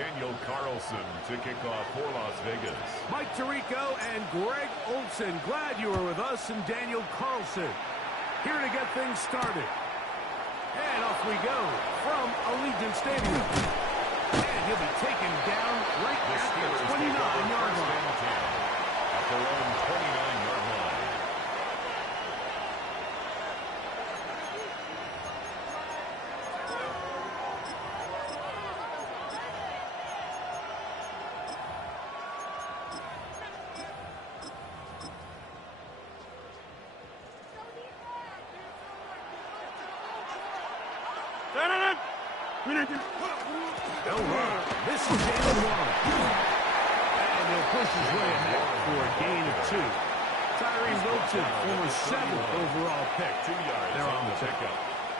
Daniel Carlson to kick off for Las Vegas. Mike Tirico and Greg Olson, glad you were with us, and Daniel Carlson here to get things started. And off we go from Allegiant Stadium. And he'll be taken down right at the 29-yard line. At their own 29-yard line. They'll run. This is Jalen Warren. And he'll push his way ahead for a gain of 2. Tyree Wilton, former 7th overall pick. 2 yards. They're on the pickup.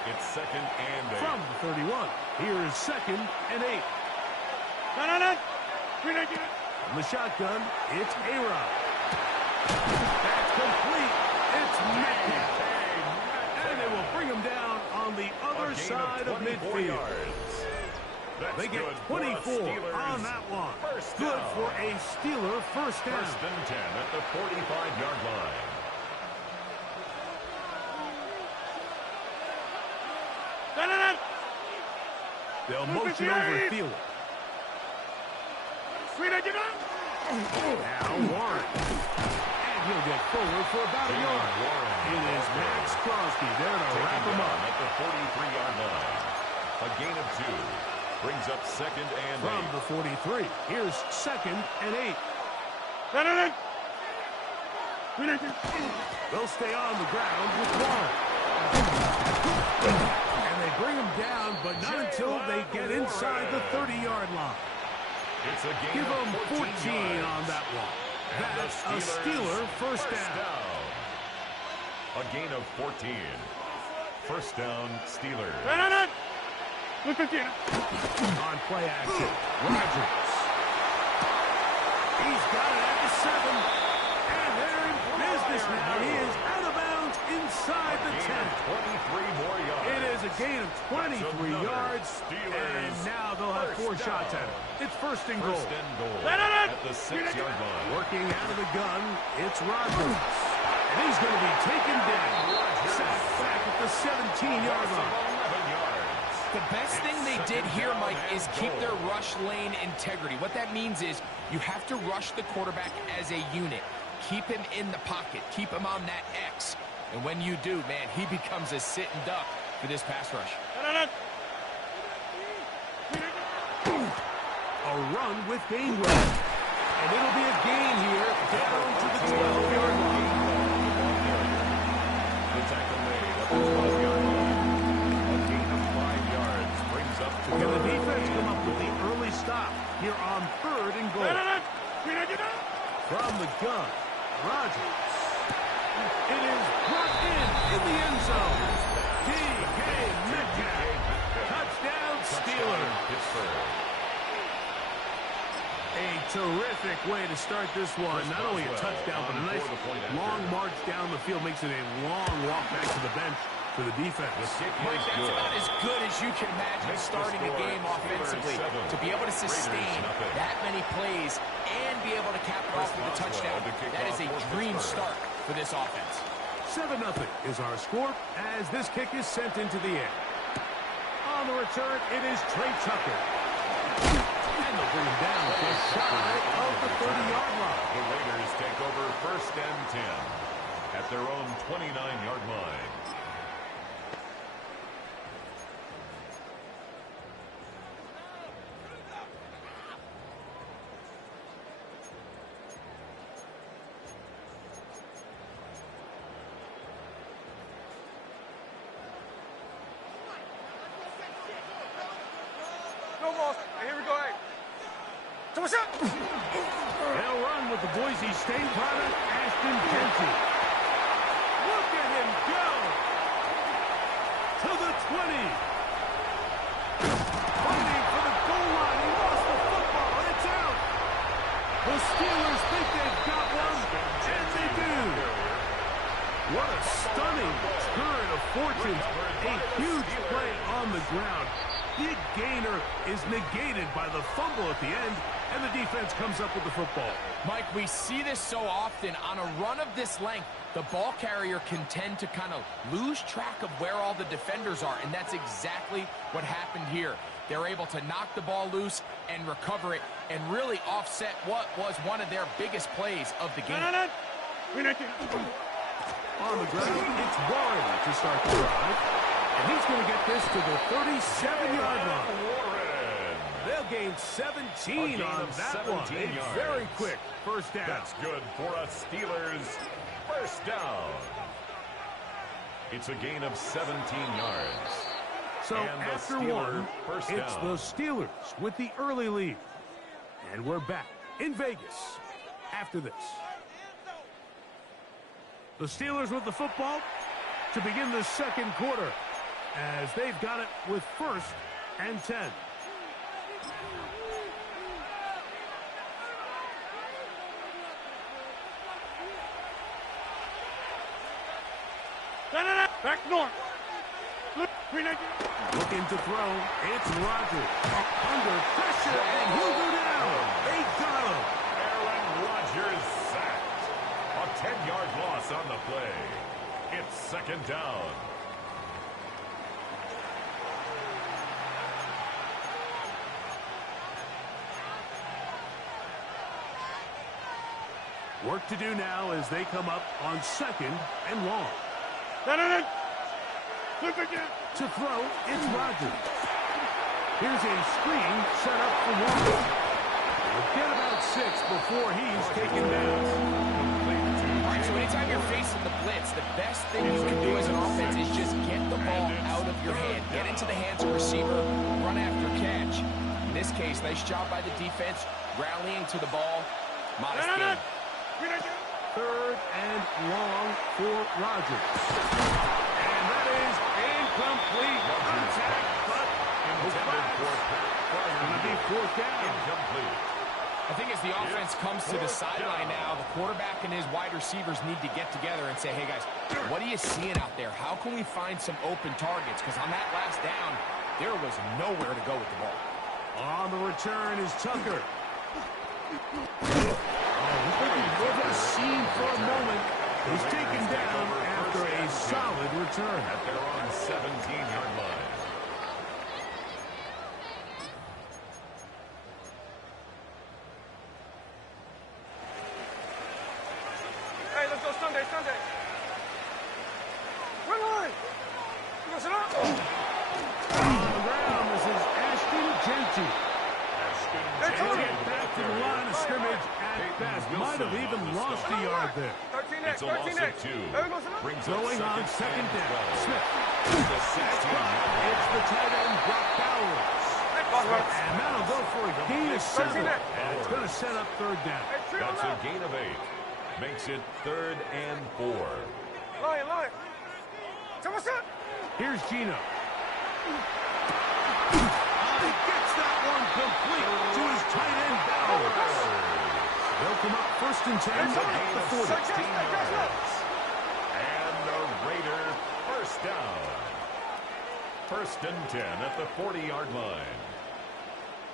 It's 2nd and 8. From the 31. Here is 2nd and 8. From the shotgun, it's A-Rod. That's complete. It's Metcalf. And they will bring him down on the other side of midfield. They get 24 on that one. Good for a Steeler first down. 1st and 10 at the 45-yard line. They'll motion over Thielen. Now Warren. And he'll get forward for about a yard. It is Max Crosby there to wrap him up. At the 43-yard line. A gain of 2. Brings up 2nd and 8. From the 43. Here's 2nd and 8. They'll stay on the ground with Warren. And they bring him down, but not until they get inside the 30-yard line. It's a gain Give of them 14 on that one. That's a Steeler first down. A gain of 14. First down, Steelers. On play action, Rodgers. He's got it at the 7. And they're in business now. He is out of bounds inside the 10. 23 more yards. It is a gain of 23 yards. And now they'll have 4 shots at it. It's 1st and goal. First and goal at the 6-yard line. Working out of the gun, it's Rodgers. And he's going to be taken down. Sacked back at the 17-yard line. The best thing they did here, Mike, is keep their rush lane integrity. What that means is you have to rush the quarterback as a unit. Keep him in the pocket. Keep him on that X. And when you do, man, he becomes a sitting duck for this pass rush. A run with Gainwell. And it'll be a gain here down to the 12-yard line. The tackle made at the 12-yard line. A gain of 5 yards brings up to Can the defense come up with the early stop here on 3rd and goal? From the gun, Rodgers. It is brought in the end zone. D.K. Metcalf. Touchdown, Steelers. A terrific way to start this one. Not only a touchdown, but a nice long march down the field. Makes it a long walk back to the bench for the defense. Mike, that's about as good as you can imagine starting a game offensively. To be able to sustain that many plays and be able to cap it off with a touchdown, that is a dream start for this offense. 7-0 is our score as this kick is sent into the air. On the return, it is Trey Tucker. And they'll bring him down just shy of the 30-yard line. The Raiders take over 1st and 10 at their own 29-yard line. They'll run with the Boise State product, Ashton Jeanty. Look at him go! To the 20. Fighting for the goal line. He lost the football, and it's out. The Steelers think they've got one, and they do. What a stunning turn of fortune. A huge play on the ground. big gainer is negated by the fumble at the end, and the defense comes up with the football. Mike, we see this so often. On a run of this length, the ball carrier can tend to kind of lose track of where all the defenders are, and that's exactly what happened here. They're able to knock the ball loose and recover it and really offset what was one of their biggest plays of the game. On the ground, it's Warren to start the drive. And he's going to get this to the 37-yard line. They'll gain 17 on that one. A very quick first down. That's good for a Steelers first down. It's a gain of 17 yards. So after one, it's the Steelers with the early lead. And we're back in Vegas after this. The Steelers with the football to begin the second quarter as they've got it with 1st and 10. Back north. Looking to throw. It's Rodgers. Under pressure, and he'll go down. They got him. Aaron Rodgers sacked. A 10-yard loss on the play. It's second down. Work to do now as they come up on 2nd and long. To throw, it's Rodgers. Here's a screen set up for Warren. We'll get about 6 before he's taken down. All right, so anytime you're facing the blitz, the best thing you can do as an offense is just get the ball out of your hand. Get into the hands of receiver, run after catch. In this case, nice job by the defense, rallying to the ball. Modest gain. 3rd and long for Rodgers. And that is incomplete. Contact, but it's going to be 4th down. Incomplete. I think as the offense comes to the sideline now, the quarterback and his wide receivers need to get together and say, hey, guys, what are you seeing out there? How can we find some open targets? Because on that last down, there was nowhere to go with the ball. On the return is Tucker. Over the scene for a moment. He's taken down after a solid return. At their own 17-yard line. Hey, let's go Sunday. Run line. You gonna sit up? On the ground, this is Ashton Genty. Get back to the line of scrimmage at best. Might have even lost a yard there. 13 It's a loss of 2. Brings up Going on 2nd second and down. 12. Smith. The 16-yard line. It's the tight end, Brock Bowers. And that'll go for a gain of 7. And it's going to set up 3rd down. That's a gain of 8. Makes it 3rd and 4. Lion. Tell what's up? Here's Gino. He gets that one complete to his tight end, Bowers. They'll come up 1st and 10 It's a at gain the of 40. 16 yards. And the Raider first down. 1st and 10 at the 40-yard line.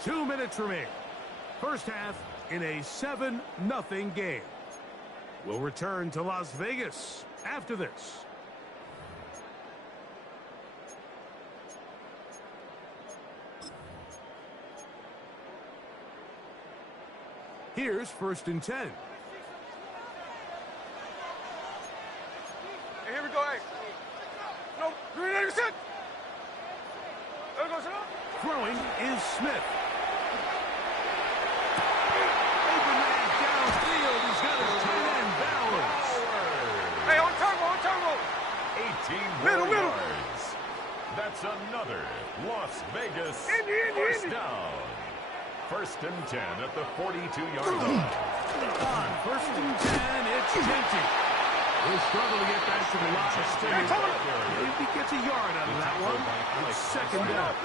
2 minutes remain. First half in a 7-0 game. We'll return to Las Vegas after this. Here's 1st and 10. Hey, here we go, hey. No, green set. There goes it up. Throwing is Smith. Open man downfield. He's got his tight end, Bowers. Hey, on turbo. 18 more yards. That's another Las Vegas first down. 1st and 10 at the 42-yard line. On 1st and 10, it's Genty. He'll struggle to get back to the line of scrimmage. Maybe gets a yard out of that one. It's 2nd down. 1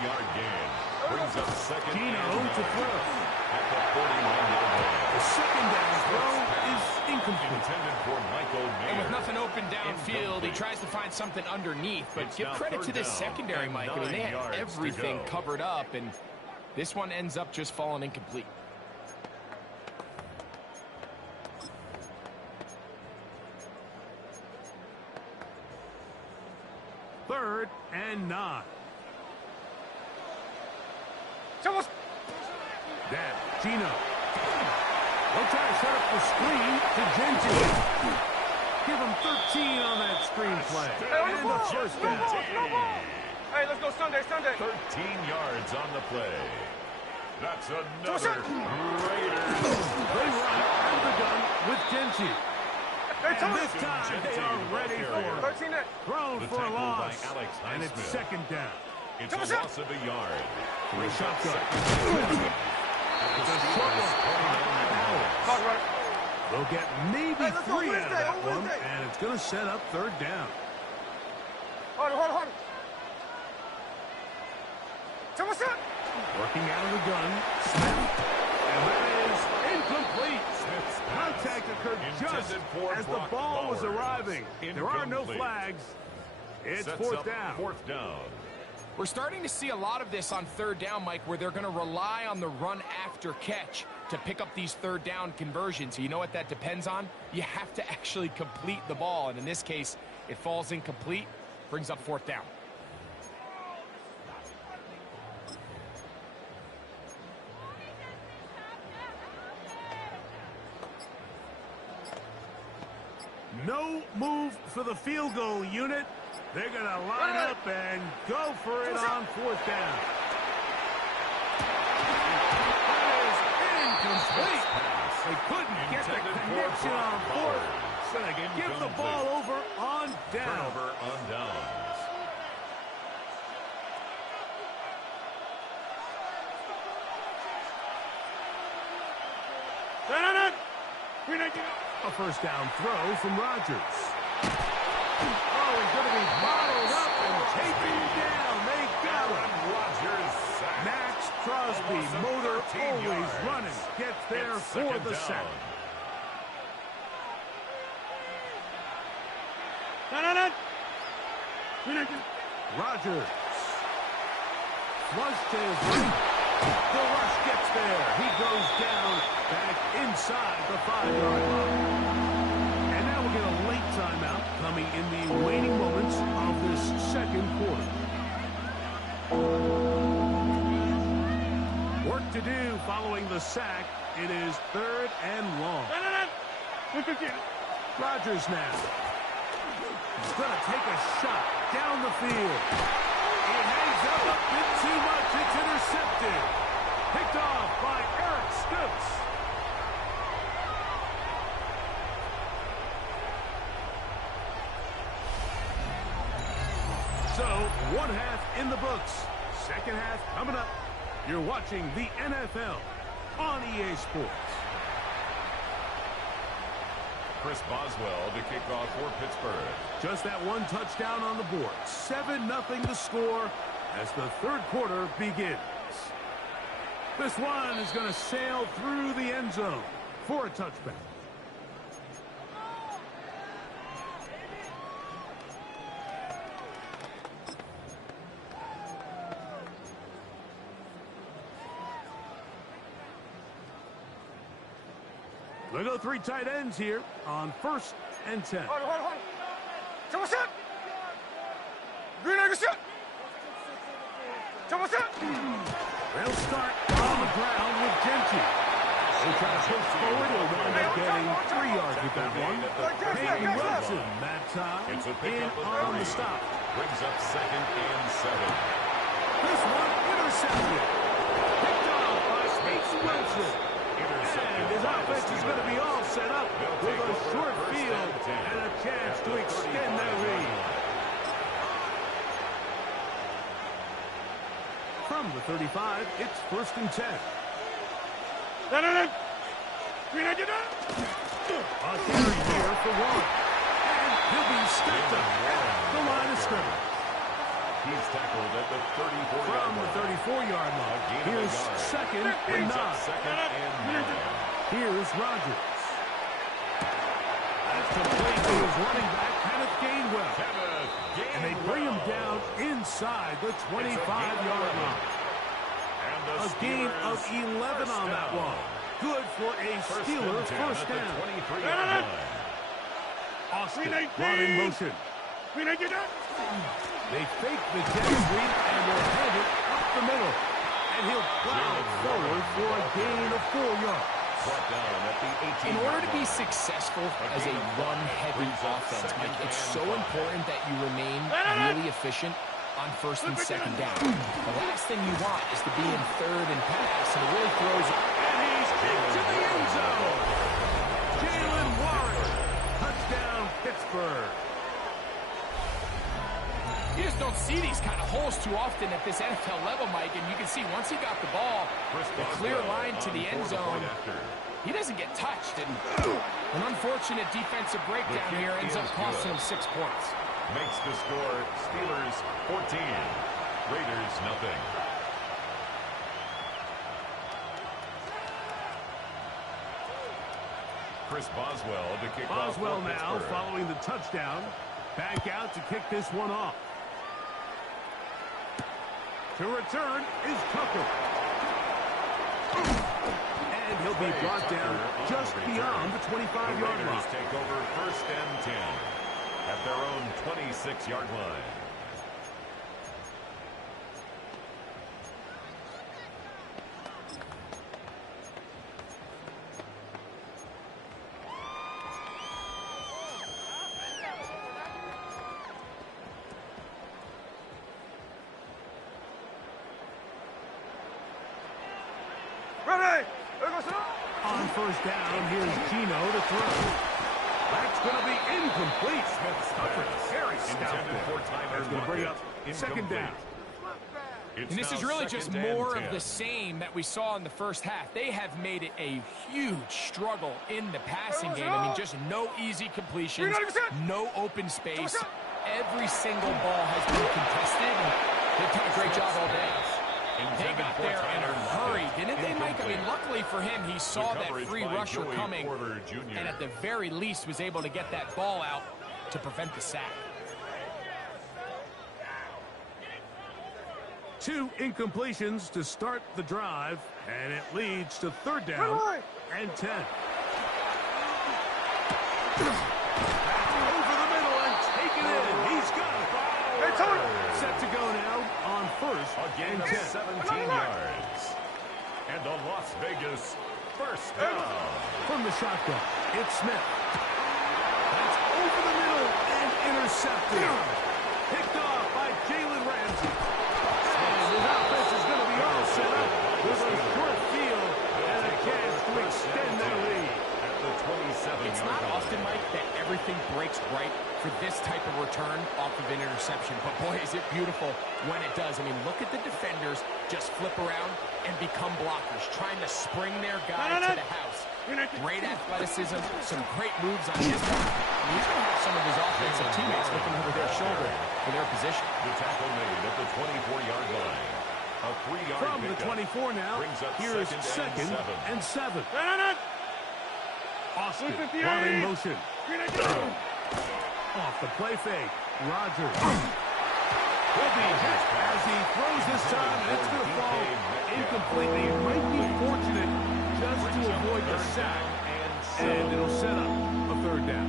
yard gain. Brings up 2nd Gino and to 9. throw. at the 41-yard line. The second down throw is incomplete. Intended for Michael Mayer. And with nothing open downfield, he tries to find something underneath. But give credit to this secondary, Mike. I mean, they had everything covered up, and this one ends up just falling incomplete. Third and 9. That Gino. They'll try to set up the screen to Genji. Give him 13 on that screen play. And the first down. Hey, let's go Sunday. 13 yards on the play. That's another Raiders. They run out of the gun with Genji. And this time they are ready for it. Thrown for a loss. And it's second down. It's a loss of a yard. Three shotgun. It's a short one. They'll get maybe 3 out of that one, and it's going to set up third down. Hold. Working out of the gun. Smith. And that is incomplete. Contact occurred just as the ball was arriving. There are no flags. It's fourth down. We're starting to see a lot of this on third down, Mike, where they're going to rely on the run after catch to pick up these third down conversions. So you know what that depends on? You have to actually complete the ball. And in this case, it falls incomplete, brings up fourth down. No move for the field goal unit. They're going to line up and go for it on fourth down. That is incomplete. They couldn't get the connection on fourth. So they can give the ball over on down. Turnover on downs. A first down throw from Rodgers. Oh, he's going to be bottled up and taken down. They got him. Rodgers sacked. Max Crosby, motor always running, gets there for the sack. Rodgers. Flush to his right. The rush gets there. He goes down back inside the 5-yard line. And now we'll get a late timeout coming in the waning moments of this second quarter. Work to do following the sack. It is third and long. Rodgers now. He's going to take a shot down the field. It hangs up a bit too much. It's intercepted. Picked off by Eric Stokes. So, one half in the books. Second half coming up. You're watching the NFL on EA Sports. Chris Boswell to kick off for Pittsburgh. Just that one touchdown on the board. 7-0 the score as the third quarter begins. This one is going to sail through the end zone for a touchback. They go 3 tight ends here on 1st and 10. Hold. They'll start on the ground with Genji. They try to push forward. He'll wind up getting 3 yards with that one. Peyton Wilson, that time, in on the stop. Brings up 2nd and 7. This one intercepted. Picked off by Peyton Wilson. And his offense is going to be all set up with a short field and a chance to extend that lead. From the 35, it's 1st and 10. A carry here for one. And he'll be stepped up at the line of scrimmage. He's tackled at the 34-yard From the line. 34-yard line. Here's second and Brings up 9. second and 9. Here's Rodgers. That's complete to his running back, Kenneth Gainwell. And they bring him down inside the 25-yard line. A gain of 11 on that one. Good for a Steeler first down. Austin brought in motion. They fake the jet sweep and will hand it up the middle. And he'll plow forward for a gain of 4 yards. In order to be successful as a run-heavy offense, Mike, it's so important that you remain really efficient on first and second down. The last thing you want is to be in third and pass, and it really throws it. And he's into the end zone. Jalen Warren. Touchdown, Pittsburgh. You just don't see these kind of holes too often at this NFL level, Mike, and you can see once he got the ball, the clear line to the end zone, he doesn't get touched. And an unfortunate defensive breakdown here ends up costing him 6 points. Makes the score Steelers 14, Raiders nothing. Chris Boswell to kick off. Boswell now following the touchdown. Back out to kick this one off. To return is Tucker. And he'll be brought down just beyond the 25-yard line. Take over first and 10 at their own 26-yard line. On first down, here's Gino to throw. That's going to be incomplete. Tucker very stout. That's going to bring up second down. And this is really just more of the same that we saw in the first half. They have made it a huge struggle in the passing game. I mean, just no easy completions, no open space. Every single ball has been contested, and they've done a great job all day. They got there in a hurry, didn't they, Mike? I mean, luckily for him, he saw that free rusher coming, and at the very least was able to get that ball out to prevent the sack. 2 incompletions to start the drive, and it leads to third down and 10. Over the middle and taken in. He's got it. Set to go now on first and 10. 17 yards. And a Las Vegas first down. From the shotgun, it's Smith. That's over the middle and intercepted. Picked off by Jalen Ramsey. And his offense is going to be all set up with a short field and a chance to extend their lead. At the 27. It's not often, Mike, that everything breaks right for this type of return off of an interception. But, boy, is it beautiful when it does. I mean, look at the defenders just flip around and become blockers, trying to spring their guy to the house. Great athleticism, some great moves on his part. I mean, he's going to have some of his offensive teammates looking over their shoulder for their position. The tackle made at the 24-yard line. A 3-yard From the 24 now, here's second and 7. Austin brought in motion. Off the play fake. Rodgers will be hit as he throws this time, and it's going to fall incomplete. He might be fortunate just to avoid the sack, and it'll set up a third down.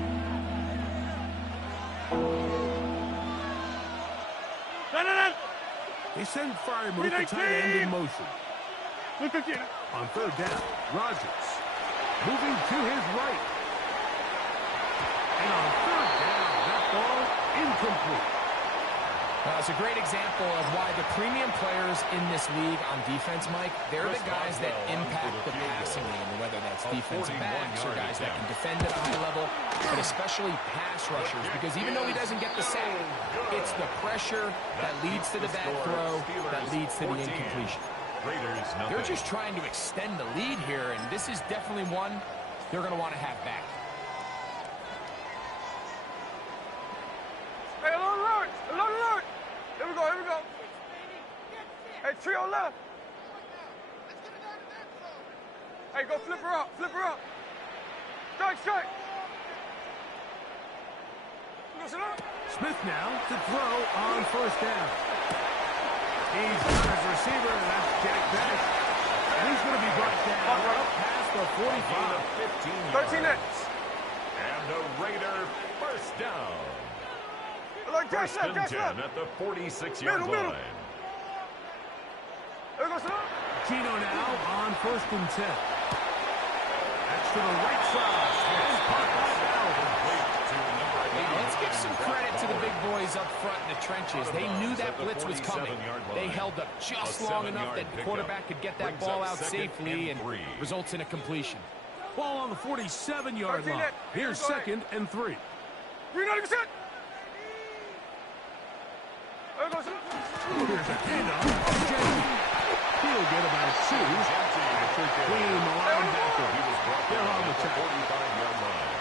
They send Firemouth, the tight end, in motion. On third down, Rodgers moving to his right. And on third down, that ball incomplete. It's a great example of why the premium players in this league on defense, Mike, they're the guys that impact the passing game, whether that's defensive backs or guys that can defend at a high level, but especially pass rushers, because even though he doesn't get the sack, it's the pressure that leads to the bad throw that leads to the incompletion. They're just trying to extend the lead here, and this is definitely one they're going to want to have back. Hey, alert! Alert! Here we go, here we go. Trio left. Hey, go flip her up. Flip her up. Strike. Smith now to throw on first down. He's got his receiver, and that's Jack Bennett. And he's going to be brought down up past the 45. 13 inches. And the Raider first down. Like First and 10 at the 46-yard line. Gino now on first and 10. That's to the right side. And caught by Alvin. Let's give some credit to the big boys up front in the trenches. They knew that blitz was coming. They held up just long enough that the quarterback could get that ball out safely and results in a completion. Ball on the 47-yard line. Here's second and 3. Here's a handoff. He'll get about 2 after cleaning the linebacker. They're on the 45-yard line.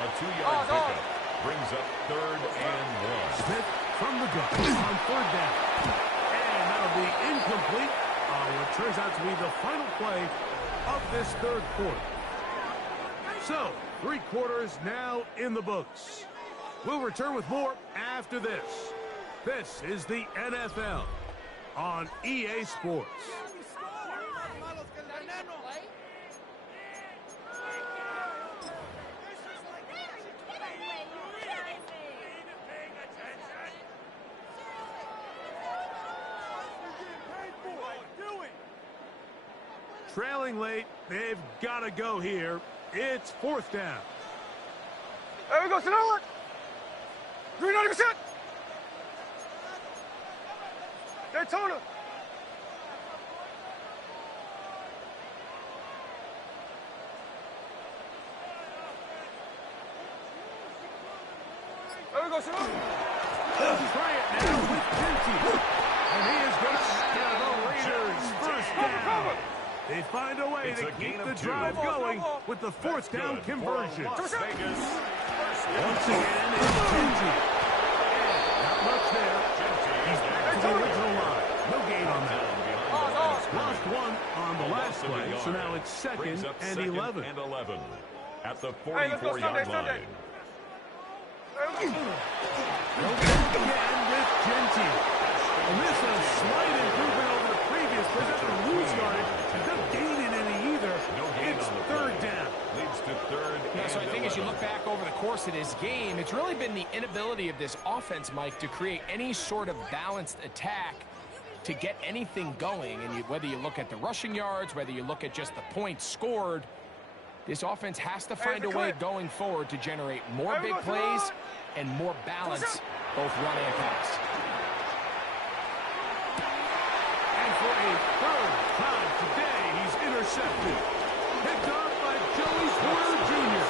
A 2-yard pickup brings up 3rd and 1. Smith from the gun on 3rd down. And that'll be incomplete on what turns out to be the final play of this 3rd quarter. So, 3 quarters now in the books. We'll return with more after this. This is the NFL on EA Sports. Trailing late, they've got to go here. It's 4th down. There we go, sit down. 390%. Daytona. There we go, sit down. They'll try it now with Genty. And he is going to have the Raiders first down. They find a way to keep the drive going with the 4th down conversion. Las Vegas. Once again, it's Genty. Not much there. He's back to the original line. No gain on that. Lost 1 on the last play, so now it's 2nd and 11. At the 44-yard line. Again with Genty. And this is a slight improvement over the previous possession. Who started? Not gaining any either. It's 3rd down. Leads to 3rd. Yeah, so I think as you look back over the course of this game, it's really been the inability of this offense, Mike, to create any sort of balanced attack to get anything going. And whether you look at the rushing yards, whether you look at just the points scored, this offense has to find a way going forward to generate more big plays and more balance, both run and pass. And for a 3rd time today, he's intercepted. Picked off by Joey Porter Jr.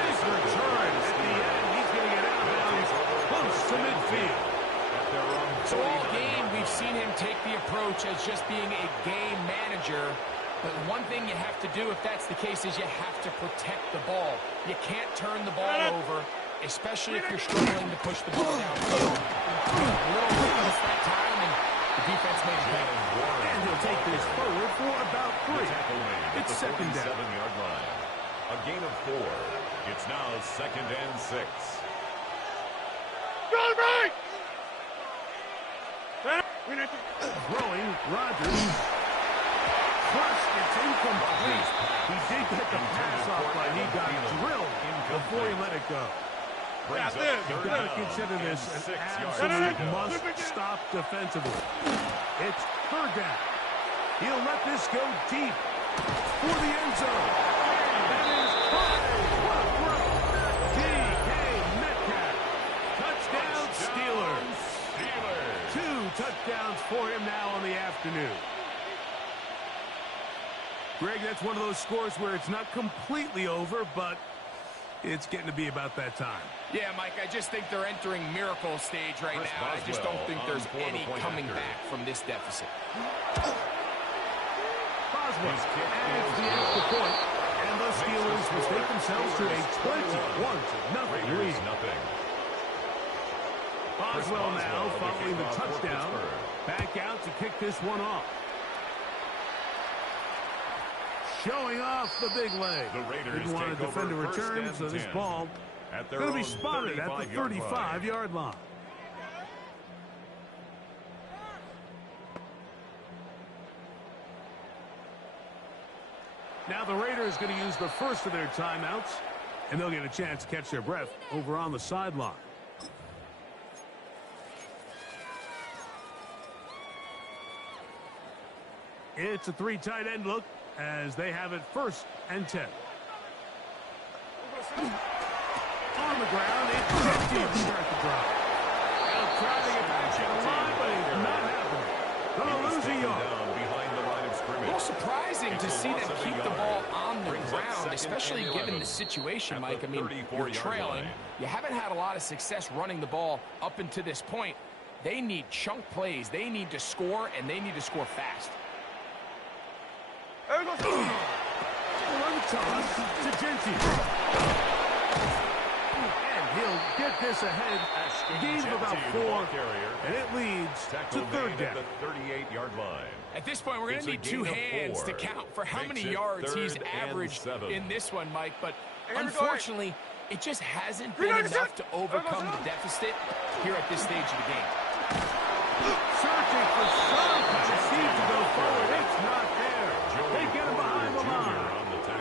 Big return at the end. He's going to get out of bounds close to midfield. So all game, we've seen him take the approach as just being a game manager. But one thing you have to do if that's the case is you have to protect the ball. You can't turn the ball over, especially if you're struggling to push the ball down. A little weakness that time, and the defense made it better. And he'll take this forward for about 3. It's 2nd down. 7-yard line. A gain of 4. It's now 2nd and 6. Throwing, Rodgers. First, it's incomplete. He did get the pass off, but he got drilled before he let it go. You've got to consider this an absolute must-stop defensively. It's 3rd down. He'll let this go deep for the end zone. And that is caught. What a throw. D.K. Metcalf. Touchdown, Steelers. 2 touchdowns for him now on the afternoon. Greg, that's one of those scores where it's not completely over, but it's getting to be about that time. Yeah, Mike, I just think they're entering miracle stage right now. I just don't think there's any coming back from this deficit. Boswell adds the extra point, and the Steelers will take themselves to a 21-0 lead. Boswell now following the touchdown. Back out to kick this one off. Showing off the big leg. The Raiders didn't want to defend a return, so this ball going to be spotted at the 35-yard line. Now the Raiders going to use the first of their timeouts, and they'll get a chance to catch their breath over on the sideline. It's a three tight end look as they have it 1st and 10. On the ground, it's empty to start the drive. Now trying to get back in the line, but it's not happening. Going to lose a yard. Behind the line of scrimmage. A little surprising to see them keep the ball on the ground, especially given the situation, Mike. I mean, you're trailing. You haven't had a lot of success running the ball up until this point. They need chunk plays. They need to score, and they need to score fast. One toss to Genty. And he'll get this ahead. Gain of about 4, and it leads to 3rd down. The 38-yard line. At this point, we're going to need 2 hands to count for how many yards he's averaged in this one, Mike. But unfortunately, it just hasn't been enough to overcome the deficit here at this stage of the game. Searching for some seems to go forward. It's not there. They get him behind the line.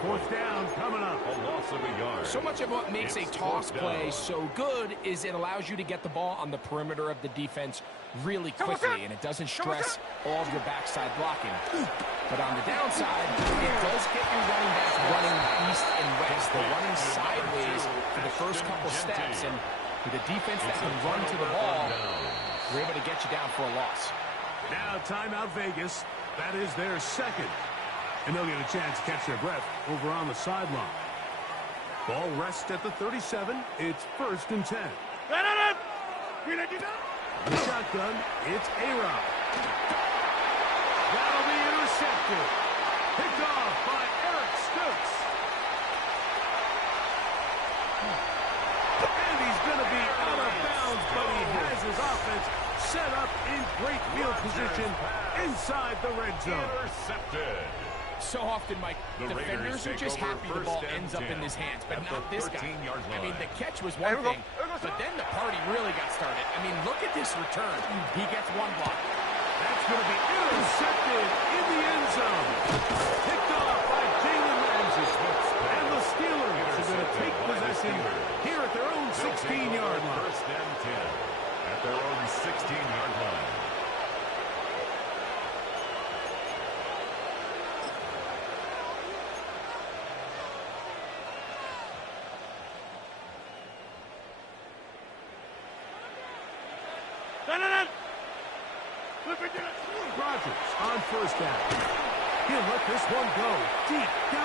4th down coming up. A loss of a yard. So much of what makes a toss play so good is it allows you to get the ball on the perimeter of the defense really quickly, and it doesn't stress all of your backside blocking. But on the downside, it does get your running backs running east and west. They're running sideways for the first couple steps, and with a defense that can run to the ball, we're able to get you down for a loss. Now timeout Vegas. That is their 2nd. And they'll get a chance to catch their breath over on the sideline. Ball rests at the 37. It's 1st and 10. The shotgun, it's A-Rod. That'll be intercepted. Picked off by Eric Stokes. And he's going to be out of bounds, but he has his offense set up in great field position inside the red zone. Intercepted. So often, Mike, defenders are just happy the ball ends up in his hands, but not this guy. I mean, the catch was one thing, but then the party really got started. I mean, look at this return. He gets one block. That's going to be intercepted in the end zone. Picked off by Jalen Ramsey. And the Steelers are going to take possession here at their own 16-yard line. 1st and 10 at their own 16-yard line. Rodgers on 1st down. He'll let this one go deep down